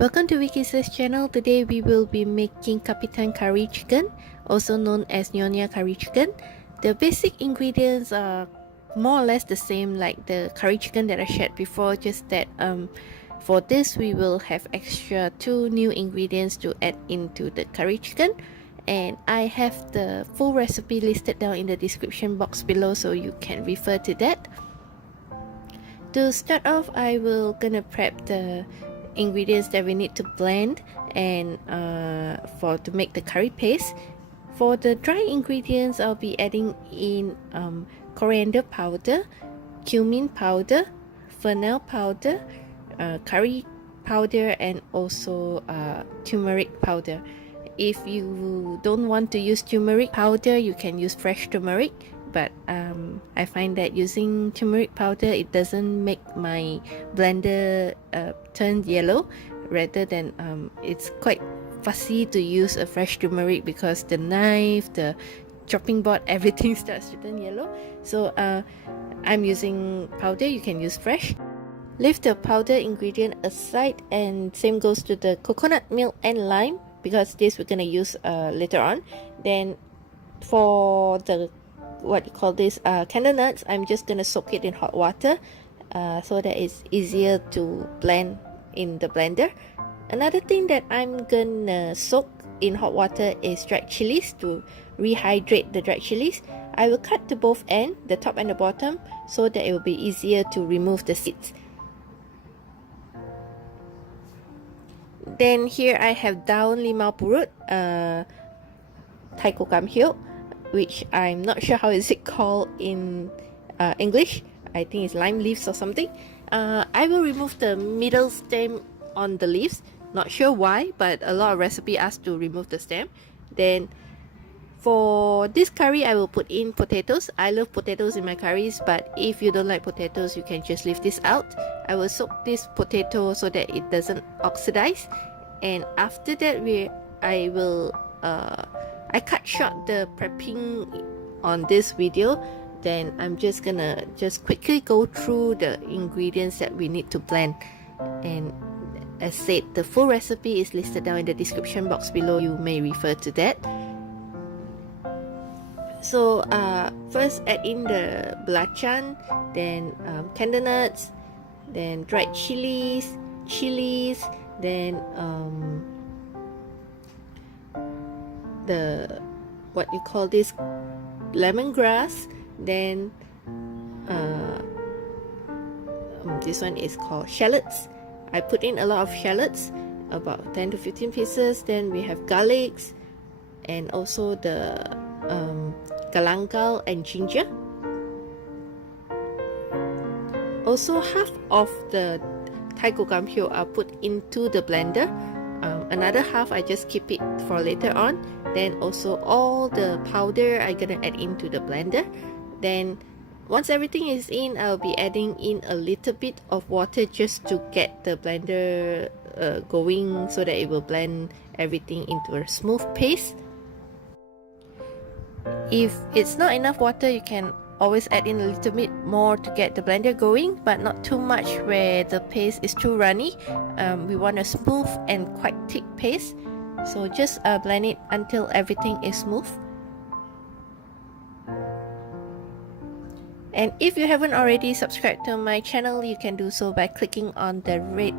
Welcome to Wiki's channel. Today we will be making Kapitan curry chicken, also known as Nyonya curry chicken. The basic ingredients are more or less the same like the curry chicken that I shared before, just that for this we will have extra 2 new ingredients to add into the curry chicken, and I have the full recipe listed down in the description box below, so you can refer to that. To start off, I will gonna prep the ingredients that we need to blend and to make the curry paste. For the dry ingredients, I'll be adding in coriander powder, cumin powder, fennel powder, curry powder, and also turmeric powder. If you don't want to use turmeric powder, you can use fresh turmeric, but I find that using turmeric powder, it doesn't make my blender turn yellow. Rather than it's quite fussy to use a fresh turmeric because the knife, the chopping board, everything starts to turn yellow. So I'm using powder. You can use fresh. Leave the powder ingredient aside, and same goes to the coconut milk and lime, because this we're gonna use later on. Then for the candlenuts, I'm just gonna soak it in hot water so that it's easier to blend in the blender. Another thing that I'm gonna soak in hot water is dried chilies to rehydrate the dried chilies. I will cut to both ends, the top and the bottom, so that it will be easier to remove the seeds. Then here I have daun limau purut, Thai kokam hill, which I'm not sure how is it called in English. I think it's lime leaves or something. I will remove the middle stem on the leaves. Not sure why, but a lot of recipe ask to remove the stem. Then for this curry, I will put in potatoes. I love potatoes in my curries, but if you don't like potatoes, you can just leave this out. I will soak this potato so that it doesn't oxidize. And after that, I cut short the prepping on this video. Then I'm just gonna quickly go through the ingredients that we need to blend. And as said, the full recipe is listed down in the description box below. You may refer to that. So first add in the belacan, then candlenuts, then dried chilies, then lemongrass, then this one is called shallots. I put in a lot of shallots, about 10 to 15 pieces. Then we have garlics, and also the galangal and ginger. Also, half of the Thai kokam hill I put into the blender. Another half I just keep it for later on. Then also all the powder I'm gonna add into the blender. Then once everything is in, I'll be adding in a little bit of water just to get the blender going, so that it will blend everything into a smooth paste. If it's not enough water, you can always add in a little bit more to get the blender going, but not too much where the paste is too runny. We want a smooth and quite thick paste, so just blend it until everything is smooth. And if you haven't already subscribed to my channel, you can do so by clicking on the red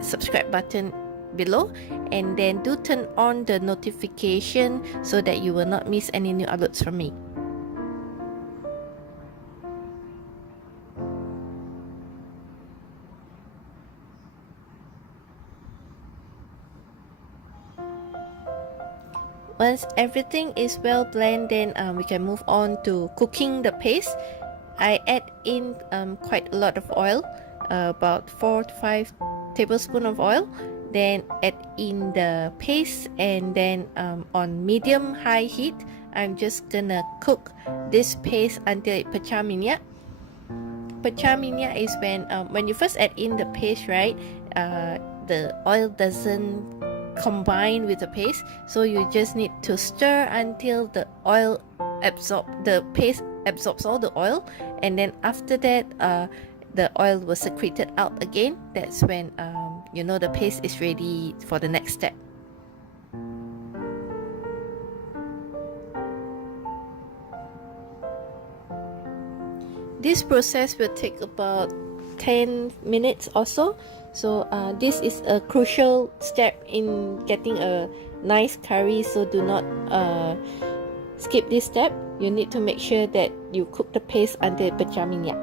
subscribe button below, and then do turn on the notification so that you will not miss any new uploads from me. Once everything is well blended, then we can move on to cooking the paste. I add in quite a lot of oil, about 4 to 5 tablespoons of oil. Then add in the paste, and then on medium-high heat, I'm just gonna cook this paste until it pecah minyak. Pecah minyak is when you first add in the paste, right? The oil doesn't combine with the paste, so you just need to stir until the paste absorbs all the oil, and then after that the oil was secreted out again. That's when you know the paste is ready for the next step. This process will take about 10 minutes or so. So this is a crucial step in getting a nice curry, so do not skip this step. You need to make sure that you cook the paste until pecah minyak.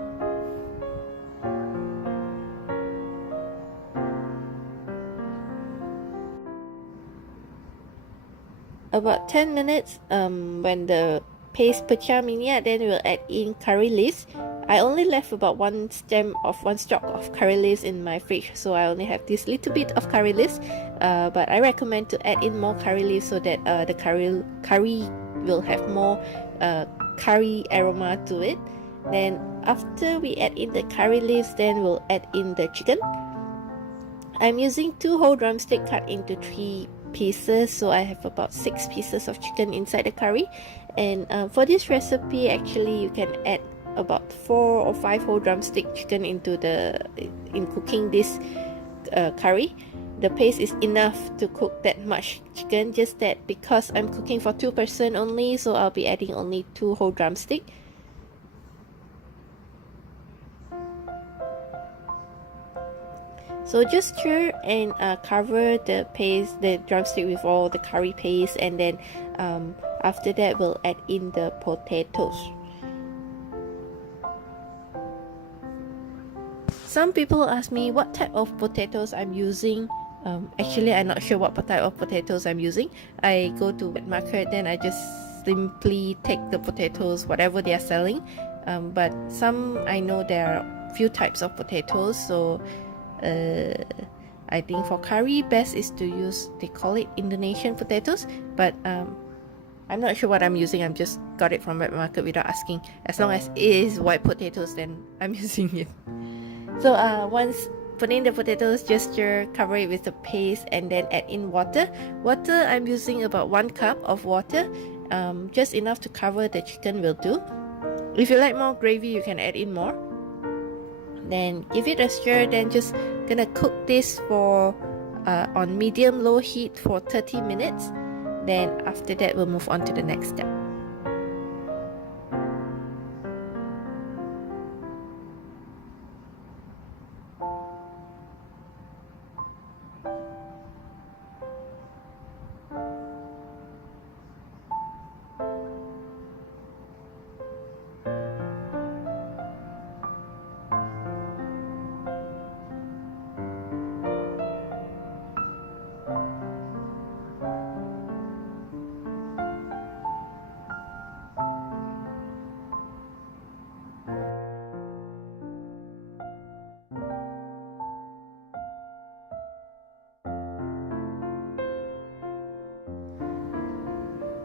About 10 minutes, when the paste pecah minyak, then we'll add in curry leaves. I only left about one stalk of curry leaves in my fridge, so I only have this little bit of curry leaves. But I recommend to add in more curry leaves so that the curry will have more curry aroma to it. Then after we add in the curry leaves, then we'll add in the chicken. I'm using 2 whole drumsticks cut into 3 pieces, so I have about 6 pieces of chicken inside the curry. And for this recipe, actually you can add about 4 or 5 whole drumstick chicken in cooking this curry. The paste is enough to cook that much chicken, just that because I'm cooking for 2 person only, so I'll be adding only 2 whole drumstick. So just stir and cover the drumstick with all the curry paste, and then after that we'll add in the potatoes. Some people ask me what type of potatoes I'm using. Actually, I'm not sure what type of potatoes I'm using. I go to wet market, then I just simply take the potatoes, whatever they are selling. But some, I know there are few types of potatoes, so I think for curry, best is to use, they call it Indonesian potatoes, but I'm not sure what I'm using. I'm just got it from wet market without asking. As long as it is white potatoes, then I'm using it. So once put in the potatoes, just stir, cover it with the paste, and then add in water. Water, I'm using about 1 cup of water, just enough to cover the chicken will do. If you like more gravy, you can add in more. Then give it a stir, then just gonna cook this for on medium-low heat for 30 minutes. Then after that, we'll move on to the next step.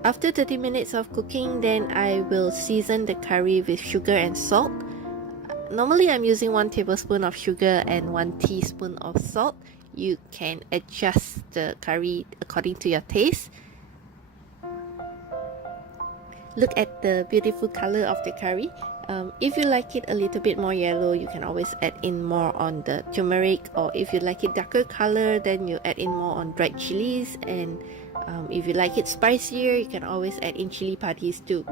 After 30 minutes of cooking, then I will season the curry with sugar and salt. Normally I'm using 1 tablespoon of sugar and 1 teaspoon of salt. You can adjust the curry according to your taste. Look at the beautiful color of the curry. If you like it a little bit more yellow, you can always add in more on the turmeric, or if you like it darker color, then you add in more on dried chilies, and if you like it spicier, you can always add in chili patties too.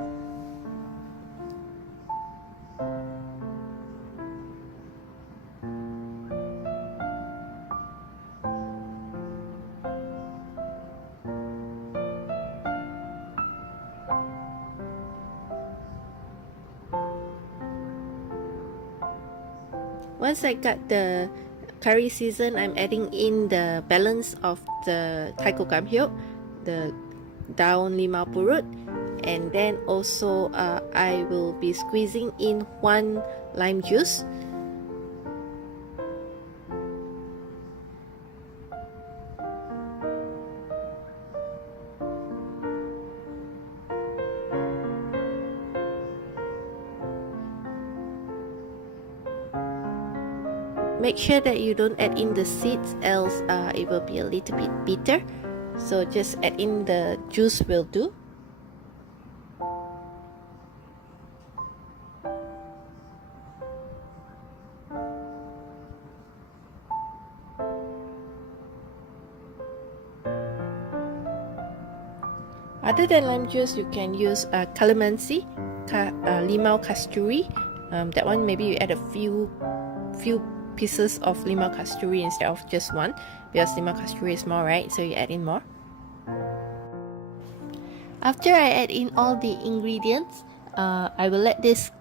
Once I got the curry seasoned, I'm adding in the balance of the taiko kamhyok, the daun limau purut, and then also I will be squeezing in 1 lime juice. Make sure that you don't add in the seeds, else it will be a little bit bitter. So just add in the juice will do. Other than lime juice, you can use calamansi, limau kasturi. That one maybe you add a few pieces of limau kasturi instead of just one, because limau kasturi is more, right? So you add in more. After I add in all the ingredients, I will let this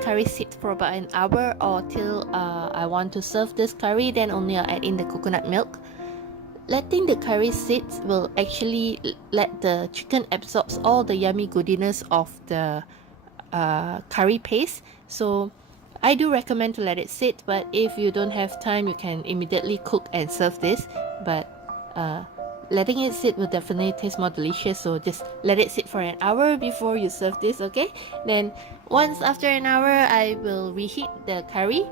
curry sit for about an hour or till I want to serve this curry. Then only I'll add in the coconut milk. Letting the curry sit will actually let the chicken absorb all the yummy goodiness of the curry paste. So I do recommend to let it sit, but if you don't have time, you can immediately cook and serve this. But letting it sit will definitely taste more delicious, so just let it sit for an hour before you serve this, okay? Then once after an hour, I will reheat the curry.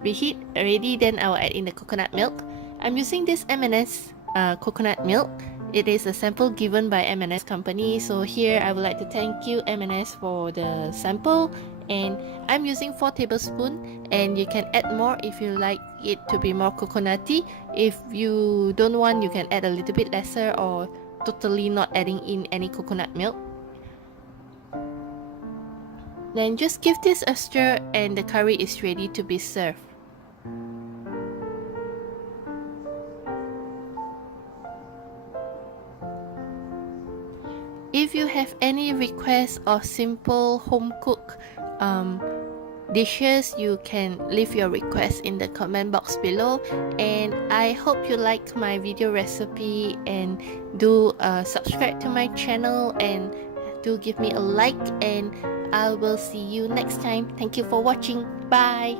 Reheat already, then I'll add in the coconut milk. I'm using this M&S coconut milk. It is a sample given by M&S company, so here I would like to thank you M&S for the sample. And I'm using 4 tablespoons, and you can add more if you like it to be more coconutty. If you don't want, you can add a little bit lesser or totally not adding in any coconut milk. Then just give this a stir and the curry is ready to be served. If you have any requests or simple home cook dishes, you can leave your request in the comment box below. And I hope you like my video recipe, and do subscribe to my channel and do give me a like, and I will see you next time. Thank you for watching. Bye.